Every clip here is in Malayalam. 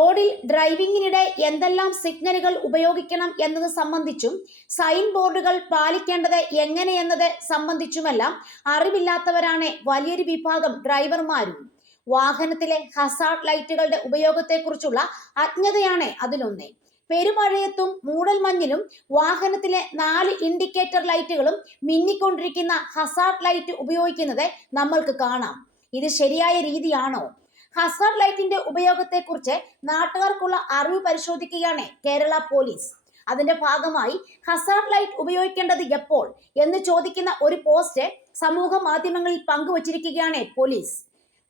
റോഡിൽ ഡ്രൈവിംഗിനിടെ എന്തെല്ലാം സിഗ്നലുകൾ ഉപയോഗിക്കണം എന്നത് സംബന്ധിച്ചും സൈൻ ബോർഡുകൾ പാലിക്കേണ്ടത് എങ്ങനെയെന്നത് സംബന്ധിച്ചുമെല്ലാം അറിവില്ലാത്തവരാണ് വലിയൊരു വിഭാഗം ഡ്രൈവർമാരും. വാഹനത്തിലെ ഹസാർഡ് ലൈറ്റുകളുടെ ഉപയോഗത്തെക്കുറിച്ചുള്ള അജ്ഞതയാണ് അതിലൊന്ന്. പെരുമഴയത്തും മൂടൽമഞ്ഞിലും വാഹനത്തിലെ നാല് ഇൻഡിക്കേറ്റർ ലൈറ്റുകളും മിന്നിക്കൊണ്ടിരിക്കുന്ന ഹസാർഡ് ലൈറ്റ് ഉപയോഗിക്കുന്നത് നമ്മൾക്ക് കാണാം. ഇത് ശരിയായ രീതിയാണോ? ഹസാർഡ് ലൈറ്റിന്റെ ഉപയോഗത്തെക്കുറിച്ച് നാട്ടുകാർക്കുള്ള അറിവ് പരിശോധിക്കുകയാണ് കേരള പോലീസ്. അതിന്റെ ഭാഗമായി ഹസാർഡ് ലൈറ്റ് ഉപയോഗിക്കേണ്ടത് എപ്പോൾ എന്ന് ചോദിക്കുന്ന ഒരു പോസ്റ്റ് സമൂഹ മാധ്യമങ്ങളിൽ പങ്കുവച്ചിരിക്കുകയാണ് പോലീസ്.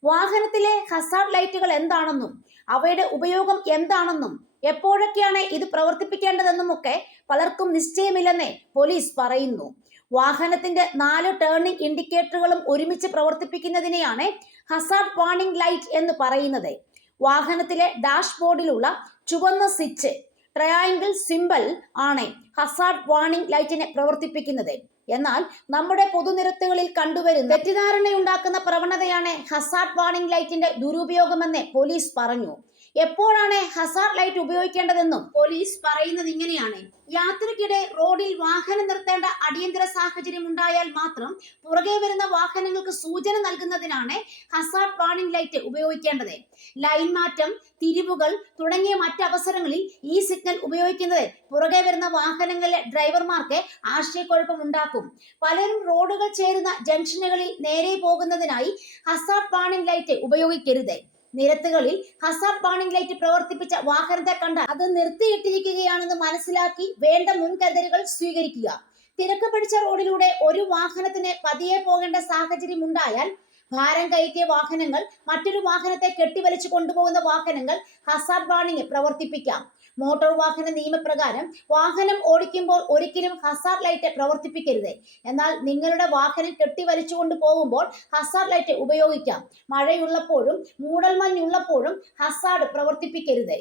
വാഹനത്തിലെ ഹസാർഡ് ലൈറ്റുകൾ എന്താണെന്നും അവയുടെ ഉപയോഗം എന്താണെന്നും എപ്പോഴൊക്കെയാണ് ഇത് പ്രവർത്തിപ്പിക്കേണ്ടതെന്നും ഒക്കെ പലർക്കും നിശ്ചയമില്ലെന്ന് പോലീസ് പറയുന്നു. വാഹനത്തിന്റെ നാല് ടേണിംഗ് ഇൻഡിക്കേറ്ററുകളും ഒരുമിച്ച് പ്രവർത്തിപ്പിക്കുന്നതിനെയാണ് ഹസാർഡ് വാണിംഗ് ലൈറ്റ് എന്ന് പറയുന്നത്. വാഹനത്തിലെ ഡാഷ് ബോർഡിലുള്ള ചുവന്ന സ്വിച്ച് ട്രയാങ്കിൾ സിമ്പൽ ആണ് ഹസാർഡ് വാണിംഗ് ലൈറ്റിനെ പ്രവർത്തിപ്പിക്കുന്നത്. എന്നാൽ നമ്മുടെ പൊതുനിരത്തുകളിൽ കണ്ടുവരുന്ന തെറ്റിദ്ധാരണയുണ്ടാക്കുന്ന പ്രവണതയാണ് ഹസാർഡ് വാണിംഗ് ലൈറ്റിന്റെ ദുരുപയോഗമെന്ന് പോലീസ് പറഞ്ഞു. എപ്പോഴാണ് ഹസാർ ലൈറ്റ് ഉപയോഗിക്കേണ്ടതെന്നും പോലീസ് പറയുന്നത് ഇങ്ങനെയാണ്. യാത്രയ്ക്കിടെ റോഡിൽ വാഹനം നിർത്തേണ്ട അടിയന്തര സാഹചര്യം ഉണ്ടായാൽ മാത്രം പുറകെ വരുന്ന വാഹനങ്ങൾക്ക് സൂചന നൽകുന്നതിനാണ് ഹസാർഡ് വാണിംഗ് ലൈറ്റ് ഉപയോഗിക്കേണ്ടത്. ലൈൻ മാറ്റം തിരിവുകൾ തുടങ്ങിയ മറ്റവസരങ്ങളിൽ ഈ സിഗ്നൽ ഉപയോഗിക്കുന്നത് പുറകെ വരുന്ന വാഹനങ്ങളിലെ ഡ്രൈവർമാർക്ക് ആശയക്കുഴപ്പം ഉണ്ടാക്കും പലരും റോഡുകൾ ചേരുന്ന ജംഗ്ഷനുകളിൽ നേരെ പോകുന്നതിനായി ഹസാർഡ് വാണിംഗ് ലൈറ്റ് ഉപയോഗിക്കരുത്. നിരത്തുകളിൽ ഹസാർഡ് പാണിംഗ് ലൈറ്റ് പ്രവർത്തിപ്പിച്ച വാഹനത്തെ കണ്ടാൽ അത് നിർത്തിയിട്ടിരിക്കുകയാണെന്ന് മനസ്സിലാക്കി വേണ്ട മുൻകരുതലുകൾ സ്വീകരിക്കുക. തിരക്ക് പിടിച്ച റോഡിലൂടെ ഒരു വാഹനത്തിന് പതിയെ പോകേണ്ട സാഹചര്യം ഉണ്ടായാൽ ഭാരം കയറ്റിയ വാഹനങ്ങൾ മറ്റൊരു വാഹനത്തെ കെട്ടിവലിച്ചു കൊണ്ടുപോകുന്ന വാഹനങ്ങൾ ഹസാർഡ് വാണിംഗ് പ്രവർത്തിപ്പിക്കാം. മോട്ടോർ വാഹന നിയമപ്രകാരം വാഹനം ഓടിക്കുമ്പോൾ ഒരിക്കലും ഹസാർഡ് ലൈറ്റ് പ്രവർത്തിപ്പിക്കരുത്. എന്നാൽ നിങ്ങളുടെ വാഹനം കെട്ടിവലിച്ചു കൊണ്ട് പോകുമ്പോൾ ഹസാർഡ് ലൈറ്റ് ഉപയോഗിക്കാം. മഴയുള്ളപ്പോഴും മൂടൽമഞ്ഞുള്ളപ്പോഴും ഹസാർഡ് പ്രവർത്തിപ്പിക്കരുത്.